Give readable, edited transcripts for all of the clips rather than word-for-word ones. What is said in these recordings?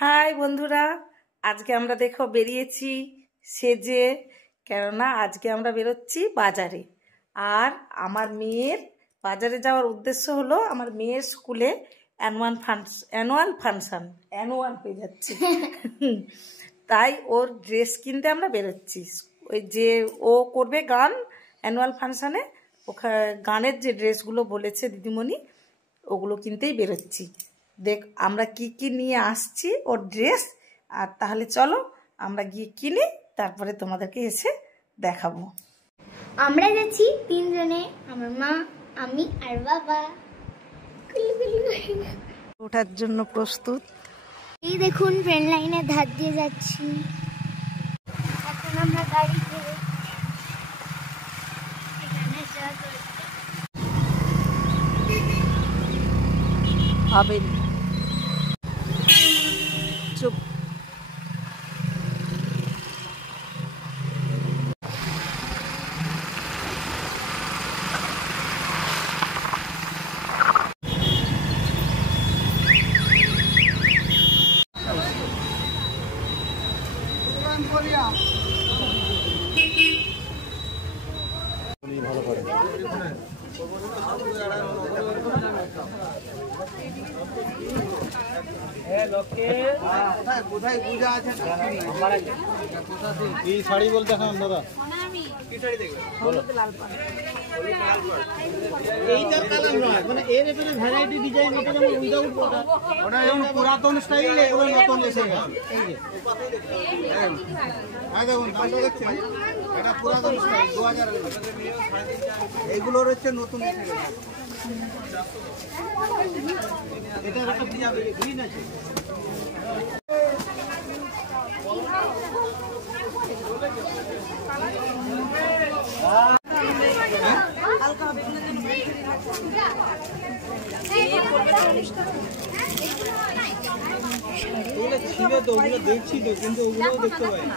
High বন্ধুরা, আজকে আমরা দেখো বেরিয়েছি সেজে, কেননা আজকে আমরা বেরোচ্ছি বাজারে। আর আমার মেয়ের বাজারে যাওয়ার উদ্দেশ্য হলো আমার মেয়ের স্কুলে অ্যানুয়াল ফাংশন হয়ে যাচ্ছে তাই ওর ড্রেস কিনতে আমরা বেরোচ্ছি। ওই যে ও করবে গান অ্যানুয়াল ফাংশনে, গানের যে ড্রেসগুলো বলেছে দিদিমণি ওগুলো কিনতেই বেরোচ্ছি। দেখ আমরা কি কি নিয়ে আসছি ওর ড্রেস। আর তাহলে চলো আমরা গিয়ে কিনি, তারপরে তোমাদেরকে এসে দেখাবো। আমরা যাচ্ছি তিনজনে, আমার মা, আমি আর বাবা। ওঠার জন্য প্রস্তুত। এই দেখুন ট্রেন লাইনের ধার দিয়ে যাচ্ছি। এখন আমরা গাড়িতে হবেন চুপ। ভালো করে কি শাড়ি বলতে এখন দাদা কি শাড়ি দেখবেন বলো। এইটা কালার নয়, মানে এর ভিতরে ভ্যারাইটি ডিজাইন, এটা যেমন উইদাউট ওটা যেমন পুরাতন স্টাইল, এগুলো নতুন এসে গেছে। এই যে হ্যাঁ দেখুন দামটা দেখছেন, এটা পুরাতন স্টাইল 2000 এর, এইগুলোর হচ্ছে নতুন এসে গেছে। এটার একটা গ্রিন আছে। ছিল তো ওগুলো দেখছি তো, কিন্তু ওগুলোও দেখতে পাই না।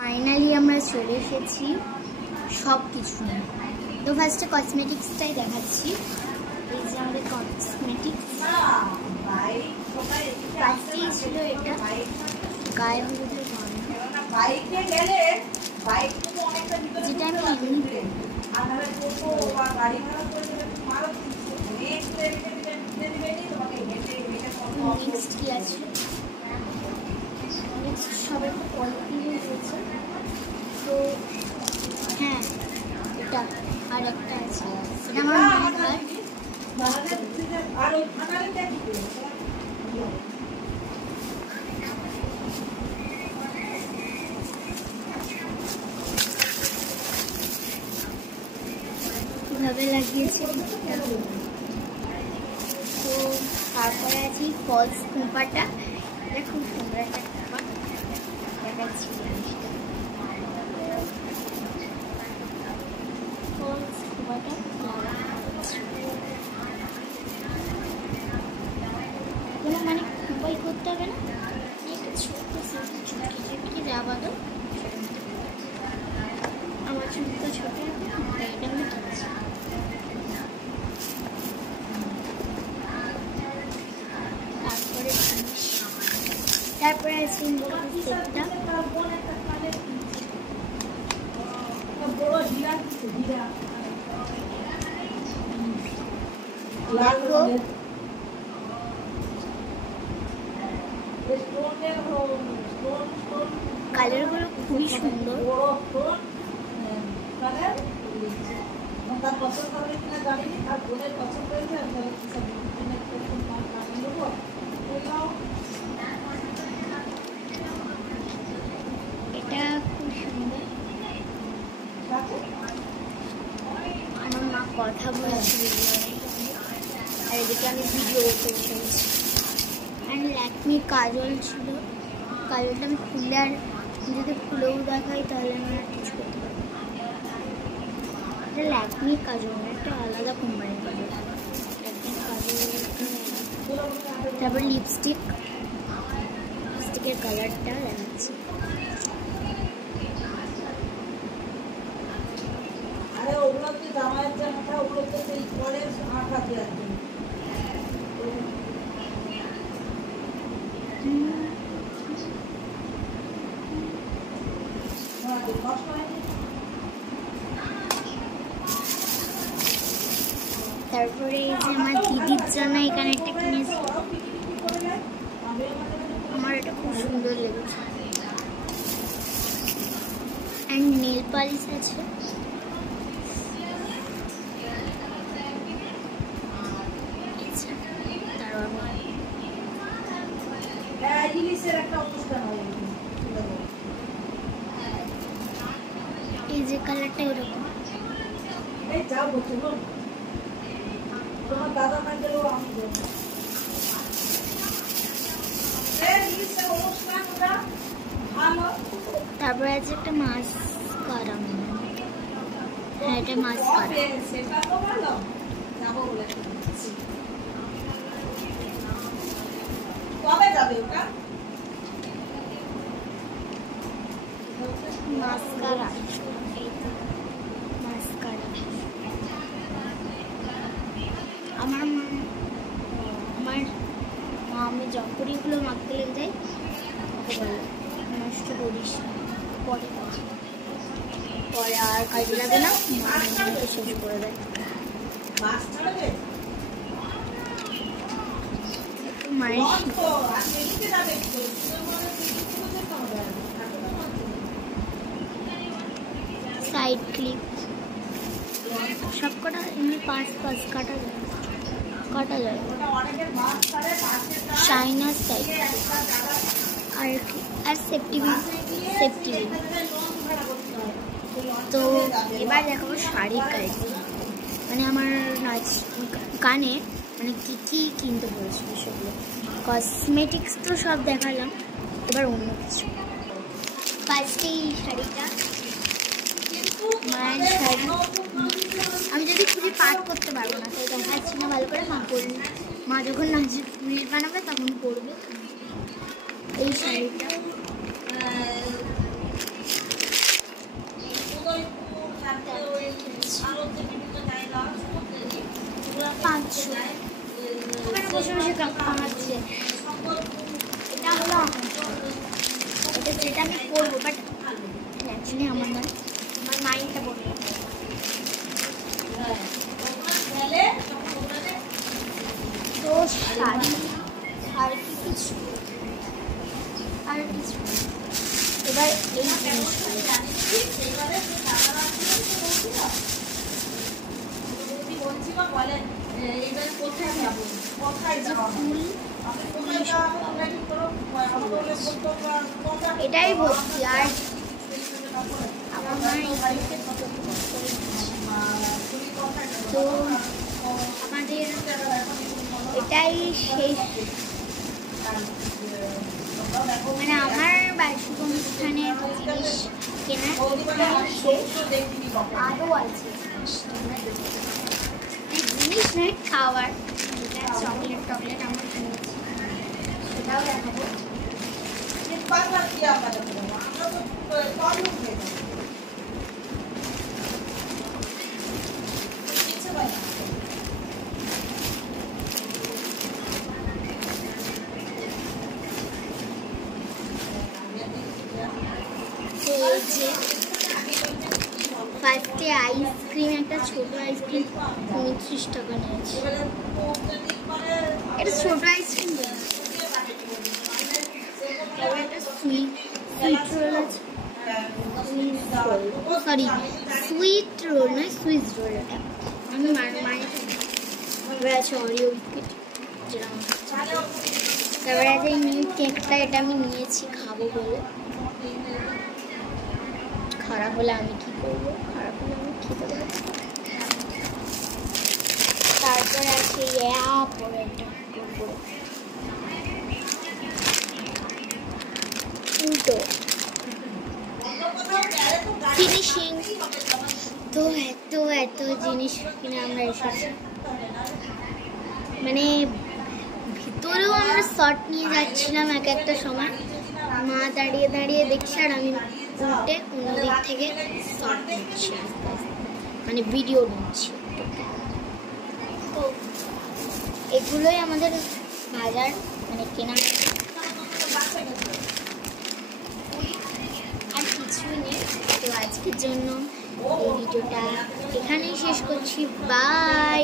ফাইনালি আমরা চলে এসেছি সব কিছু নিয়ে। তো ফার্স্টে কসমেটিক্সটাই দেখাচ্ছি। এই যে আমাদের কসমেটিক্স, ফার্স্টেই ছিল এটা গায়ে হলুদের যেটা আমি এমনি নেক্সট কি আছে, নেক্সট সবাই কোয়ালিটি রয়েছে। তো হ্যাঁ এটা আর একটা আছে, সেটা আমার মায়ের ভাবে লাগিয়েছি। তো তারপরে আছে ফলস কুপাটা, এটা খুব সুন্দর একটা কুপা দেখাচ্ছি। ফলস কুপাটা কোনো মানে কুপাই করতে হবে না, একটা ছোট্ট ছুটকি যাবা তো আমার ছোট্ট ছোট এটা আমি কিনছি। তারপরে আছে সেটটা, কালারগুলো খুবই সুন্দর। এটা খুব সুন্দর। আমার মা কথা বলছে আর এদিকে আমি ভিডিও করতে বসেছি। আর ল্যাকমির কাজল ছিল, কাজলটা আমি খুলে, আর যদি খুলেও দেখাই তাহলে আমি আর কিছু করতে পারবো। এটা ল্যাকমির কাজল, একটা আলাদা কোম্পানির কাজল। তারপর লিপস্টিকের কালারটা দেখাচ্ছি। ওগুলো জামাইয়ের জামাটা ওগুলো তো সেই পরে আঁকা দিয়ে তারপরে এই যে আমার দিদির জন্য এখানে একটা কিনেছি, আমার এটা খুব সুন্দর লেগেছে। অ্যান্ড নেল পালিশ আছে, এই যে কালারটা এরকম। তারপরে আছে একটা মাস্কারা, হ্যাঁ এটা মাস্কারা। মাস্কারা, মাস্কারা আমার মা আমি যখনই এগুলো মাখতে লেগে যাই নষ্ট করিস, পরে আর কাজে লাগে না, শেষ করে দেয়। মায়ের সাইড ক্লিপ সব কটা এমনি পাঁচ কাটা যায় চাইনা সাইড আর সেফটি তো এবার দেখাবো শাড়ির কালেকশন, মানে আমার কানে মানে কী কিনতে বলেছিল সেগুলো। কসমেটিক্স তো সব দেখালাম, এবার অন্য কিছু। ফার্স্টে এই শাড়িটা, মায়ের শাড়ি, আমি যদি খুবই পাঠ করতে পারবো না তাই দেখাচ্ছি না ভালো করে, মা পরবে, মা যখন নাচে রিল বানাবে তখন পরবে। এই শাড়িটা $500, বসে বসে কামাচ্ছে। এটা হলো এটা যেটা আমি পরবো, বাট অ্যাকচুয়ালি আমার নয়, আমার মাইন্ডটা বলবো। তো শাড়ি আর কিছু এবার এই জিনিসটা এটাই ভর্তি। আর আমার তো আমাদের এটাই শেষ, মানে আমার বার্ষিক অনুষ্ঠানের জিনিস কেনার শেষ। আরও আছে জিনিস নয়, খাবার, চকলেট আমরা কিনেছি, সেটাও দেখাবো। ফার্স্টে আইসক্রিম, একটা ছোট আইসক্রিম 29 টাকা নিয়েছে, এটা ছোট আইসক্রিম। তারপরে একটা সুইট রোল আছে, সরি সুইট রোল নয়, সুইস রোল। এটা আমি মায়ের আছে অরিও বিস্কিট, যেটা তারপরে আছে নিউ কেকটা, এটা আমি নিয়েছি খাবো বলে। খারাপ হলে আমি কি করবো, খারাপ হলে আমি খেতে পারবো। তারপরে আছে উল্টো ফিনিশিং। তো এত জিনিস কিনে আমরা এসেছি, মানে ভিতরেও আমরা শর্ট নিয়ে যাচ্ছিলাম এক একটা সময়, মা দাঁড়িয়ে দেখছি আর আমি উল্টে অন্য দিক থেকে শর্ট নিচ্ছি, মানে ভিডিও নিচ্ছি। তো এগুলোই আমাদের বাজার, মানে কেনা, আর কিছুই নেই। তো আজকের জন্য এই ভিডিওটা এখানেই শেষ করছি। বাই।